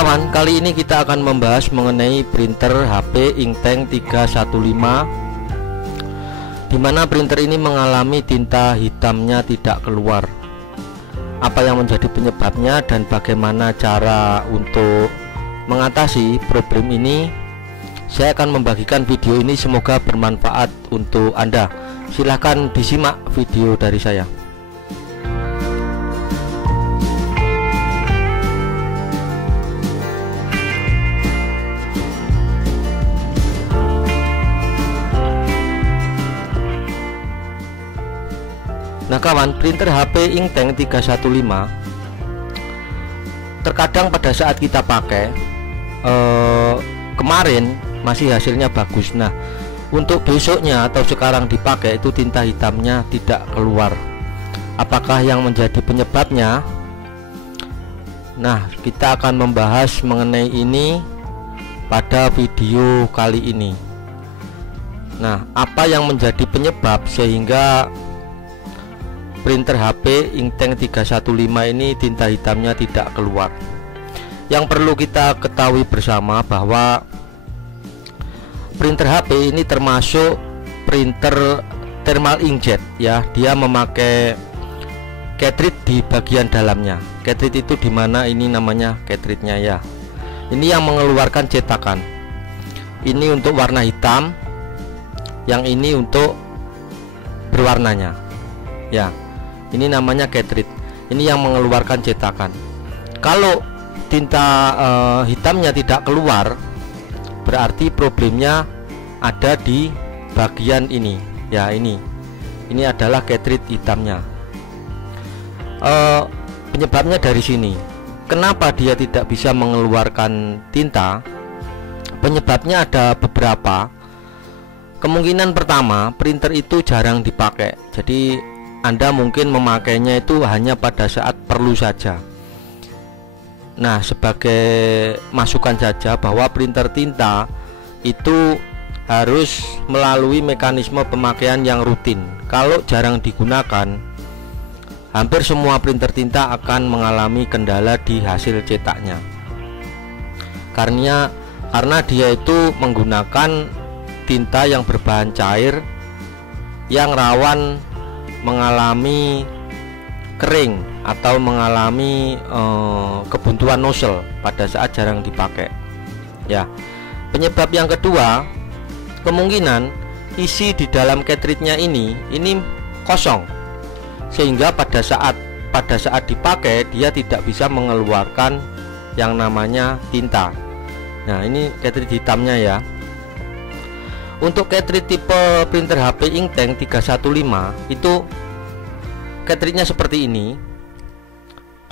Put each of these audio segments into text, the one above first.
kawan, kali ini kita akan membahas mengenai printer HP Inktank 315, dimana printer ini mengalami tinta hitamnya tidak keluar. Apa yang menjadi penyebabnya dan bagaimana cara untuk mengatasi problem ini, saya akan membagikan video ini, semoga bermanfaat untuk Anda. Silahkan disimak video dari saya. Nah kawan, printer HP Inktank 315 terkadang pada saat kita pakai kemarin masih hasilnya bagus. Nah untuk besoknya atau sekarang dipakai itu tinta hitamnya tidak keluar. Apakah yang menjadi penyebabnya? Nah kita akan membahas mengenai ini pada video kali ini. Nah apa yang menjadi penyebab sehingga printer HP Inktank 315 ini tinta hitamnya tidak keluar? Yang perlu kita ketahui bersama bahwa printer HP ini termasuk printer thermal inkjet ya. Dia memakai cartridge di bagian dalamnya. Cartridge itu dimana ini namanya cartridge-nya ya. Ini yang mengeluarkan cetakan. Ini untuk warna hitam, yang ini untuk berwarnanya ya. Ini namanya cartridge. Ini yang mengeluarkan cetakan. Kalau tinta hitamnya tidak keluar, berarti problemnya ada di bagian ini ya. Ini adalah cartridge hitamnya. Penyebabnya dari sini. Kenapa dia tidak bisa mengeluarkan tinta? Penyebabnya ada beberapa. Kemungkinan pertama, printer itu jarang dipakai. Jadi Anda mungkin memakainya itu hanya pada saat perlu saja. Nah, sebagai masukan saja bahwa printer tinta itu harus melalui mekanisme pemakaian yang rutin. Kalau jarang digunakan, hampir semua printer tinta akan mengalami kendala di hasil cetaknya. Karena dia itu menggunakan tinta yang berbahan cair yang rawan mengalami kering atau mengalami kebuntuan nozzle pada saat jarang dipakai ya. Penyebab yang kedua, kemungkinan isi di dalam cartridge-nya ini kosong, sehingga pada saat dipakai dia tidak bisa mengeluarkan yang namanya tinta. Nah ini cartridge hitamnya ya. Untuk cartridge tipe printer HP Inktank 315 itu cartridge-nya seperti ini.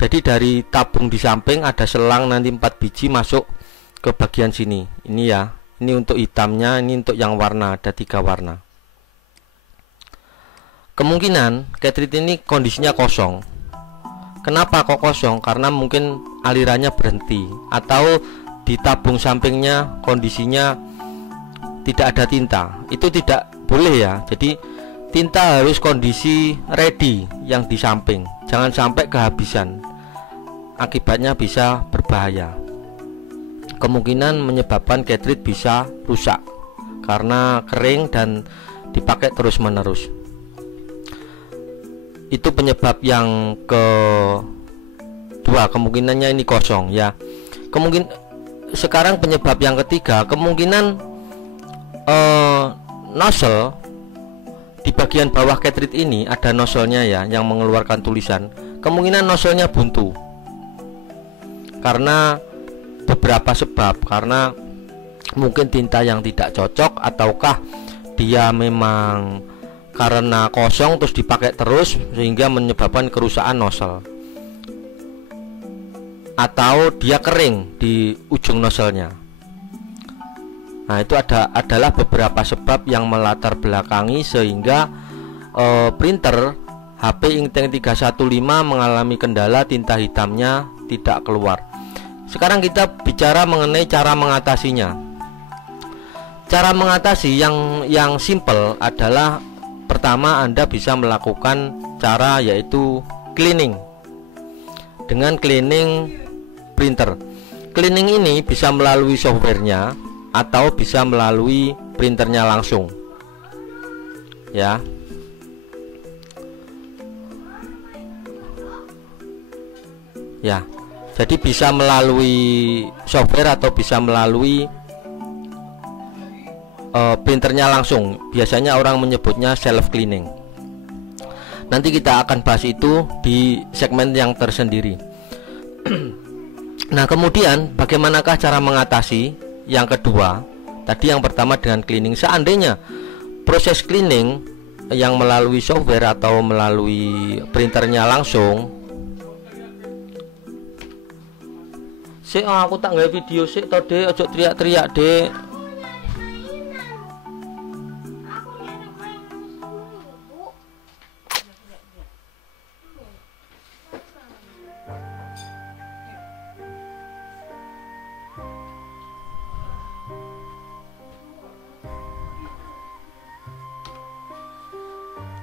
Jadi dari tabung di samping ada selang nanti 4 biji masuk ke bagian sini. Ini ya. Ini untuk hitamnya, ini untuk yang warna, ada 3 warna. Kemungkinan cartridge ini kondisinya kosong. Kenapa kok kosong? Karena mungkin alirannya berhenti, atau di tabung sampingnya kondisinya tidak ada tinta. Itu tidak boleh ya. Jadi tinta harus kondisi ready yang di samping, jangan sampai kehabisan, akibatnya bisa berbahaya. Kemungkinan menyebabkan cartridge bisa rusak karena kering dan dipakai terus menerus. Itu penyebab yang kedua, kemungkinannya ini kosong ya. Sekarang penyebab yang ketiga, kemungkinan nozzle di bagian bawah cartridge ini ada nozzle-nya ya, yang mengeluarkan tulisan. Kemungkinan nozzle-nya buntu karena beberapa sebab, karena mungkin tinta yang tidak cocok, ataukah dia memang karena kosong terus dipakai terus sehingga menyebabkan kerusakan nozzle, atau dia kering di ujung nozzle-nya. Nah itu adalah beberapa sebab yang melatar belakangi sehingga printer HP Inktank 315 mengalami kendala tinta hitamnya tidak keluar. Sekarang kita bicara mengenai cara mengatasinya. Cara mengatasi yang simple adalah, pertama Anda bisa melakukan cara yaitu cleaning dengan cleaning printer. cleaning ini bisa melalui softwarenya atau bisa melalui printernya langsung ya. Ya, jadi bisa melalui software atau bisa melalui printernya langsung. Biasanya orang menyebutnya self cleaning. Nanti kita akan bahas itu di segmen yang tersendiri. Nah, kemudian bagaimanakah cara mengatasi yang kedua? Tadi yang pertama dengan cleaning. Seandainya proses cleaning yang melalui software atau melalui printernya langsung, aku tak nggak video sih to dek, ojo teriak-teriak dek.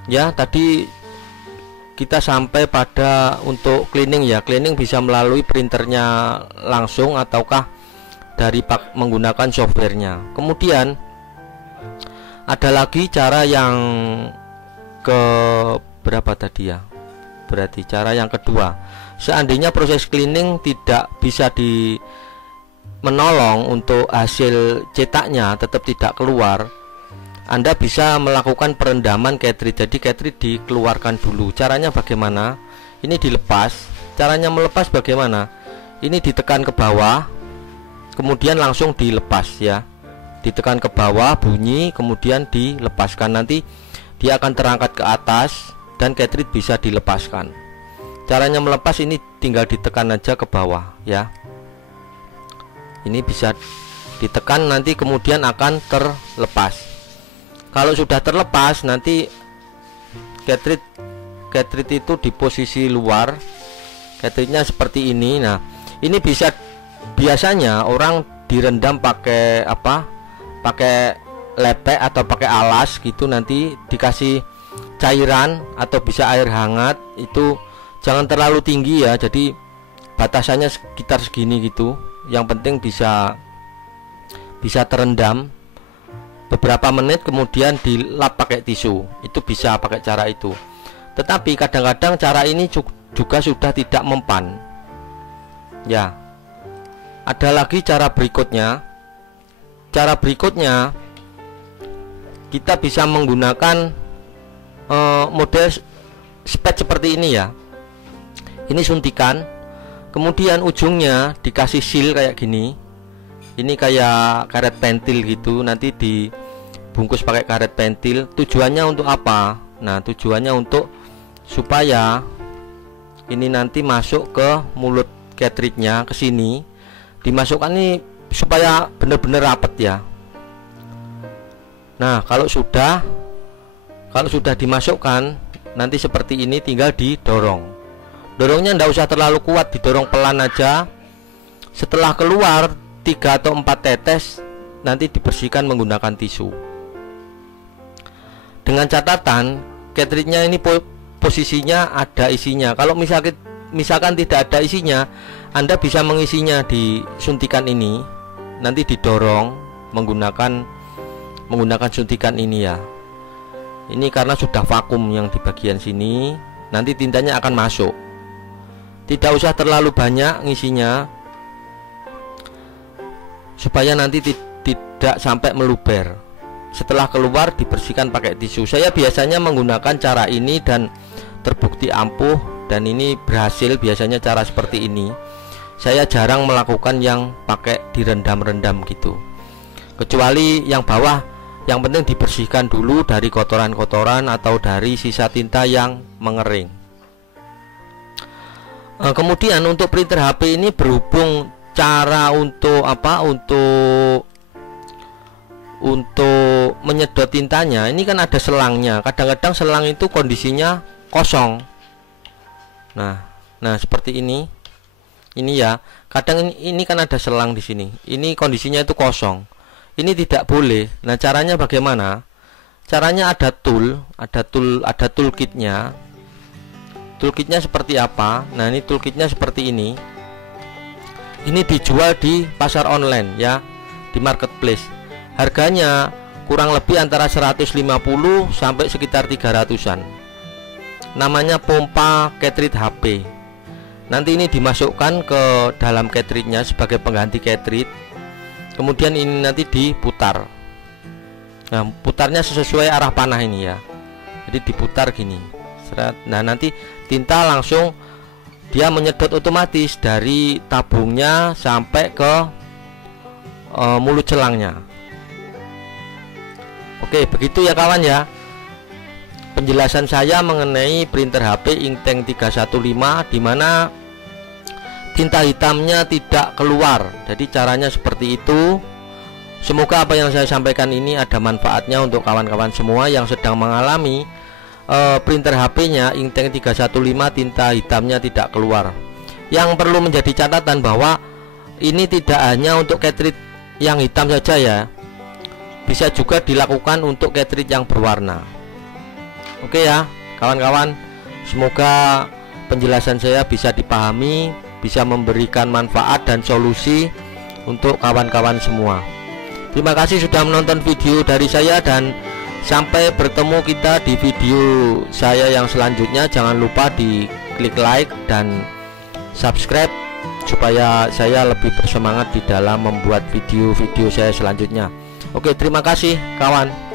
Ya, tadi kita sampai pada untuk cleaning ya. Cleaning bisa melalui printernya langsung ataukah dari menggunakan softwarenya. Kemudian ada lagi cara yang ke berapa tadi ya? Berarti cara yang kedua. Seandainya proses cleaning tidak bisa menolong untuk hasil cetaknya tetap tidak keluar, Anda bisa melakukan perendaman cartridge. Jadi cartridge dikeluarkan dulu. Caranya bagaimana? Ini dilepas. Caranya melepas bagaimana? Ini ditekan ke bawah, kemudian langsung dilepas ya. Ditekan ke bawah, bunyi, kemudian dilepaskan. Nanti dia akan terangkat ke atas dan cartridge bisa dilepaskan. Caranya melepas ini tinggal ditekan aja ke bawah ya. Ini bisa ditekan, nanti kemudian akan terlepas. Kalau sudah terlepas, nanti cartridge itu di posisi luar. Cartridge-nya seperti ini. Nah, ini biasanya orang direndam pakai apa? Pakai lepek atau pakai alas gitu, nanti dikasih cairan atau bisa air hangat. Itu jangan terlalu tinggi ya. Jadi batasannya sekitar segini gitu. Yang penting bisa terendam beberapa menit, kemudian dilap pakai tisu. Itu bisa pakai cara itu. Tetapi kadang-kadang cara ini juga sudah tidak mempan ya. Ada lagi cara berikutnya. Cara berikutnya kita bisa menggunakan model spet seperti ini ya. Ini suntikan, kemudian ujungnya dikasih seal kayak gini. Ini kayak karet pentil gitu, nanti dibungkus pakai karet pentil. Tujuannya untuk apa? Nah, tujuannya untuk supaya ini nanti masuk ke mulut cartridge-nya, ke sini. Dimasukkan ini supaya benar-benar rapat ya. Nah, kalau sudah dimasukkan, nanti seperti ini, tinggal didorong. Dorongnya ndak usah terlalu kuat, didorong pelan aja. Setelah keluar 3 atau 4 tetes, nanti dibersihkan menggunakan tisu. Dengan catatan cartridge-nya ini posisinya ada isinya. Kalau misalkan tidak ada isinya, Anda bisa mengisinya di suntikan ini. Nanti didorong menggunakan suntikan ini ya. Ini karena sudah vakum yang di bagian sini, nanti tintanya akan masuk. Tidak usah terlalu banyak ngisinya, supaya nanti tidak sampai meluber. Setelah keluar dibersihkan pakai tisu. Saya biasanya menggunakan cara ini dan terbukti ampuh, dan ini berhasil. Biasanya cara seperti ini. Saya jarang melakukan yang pakai direndam-rendam gitu. Kecuali yang bawah, yang penting dibersihkan dulu dari kotoran-kotoran atau dari sisa tinta yang mengering. Kemudian untuk printer HP ini, berhubung cara untuk apa? Untuk menyedot tintanya, ini kan ada selangnya. Kadang-kadang selang itu kondisinya kosong. Nah seperti ini. Ini ya. Kadang ini kan ada selang di sini. Ini kondisinya itu kosong. Ini tidak boleh. Nah, caranya bagaimana? Caranya ada toolkitnya. Toolkitnya seperti apa? Nah, ini toolkitnya seperti ini. ini dijual di pasar online ya, di marketplace. Harganya kurang lebih antara 150 sampai sekitar 300-an. Namanya pompa cartridge HP. Nanti ini dimasukkan ke dalam cartridge-nya sebagai pengganti cartridge. Kemudian ini nanti diputar. Nah, putarnya sesuai arah panah ini ya. Jadi diputar gini. Nah, nanti tinta langsung dia menyedot otomatis dari tabungnya sampai ke mulut celangnya. Oke, begitu ya kawan ya penjelasan saya mengenai printer HP Inktank 315, dimana tinta hitamnya tidak keluar. Jadi caranya seperti itu. Semoga apa yang saya sampaikan ini ada manfaatnya untuk kawan-kawan semua yang sedang mengalami printer HP-nya Inktank 315 tinta hitamnya tidak keluar. Yang perlu menjadi catatan bahwa ini tidak hanya untuk cartridge yang hitam saja ya, bisa juga dilakukan untuk cartridge yang berwarna. Oke ya kawan-kawan, semoga penjelasan saya bisa dipahami, bisa memberikan manfaat dan solusi untuk kawan-kawan semua. Terima kasih sudah menonton video dari saya, dan sampai bertemu kita di video saya yang selanjutnya. Jangan lupa di klik like dan subscribe supaya saya lebih bersemangat di dalam membuat video-video saya selanjutnya. Oke, terima kasih kawan.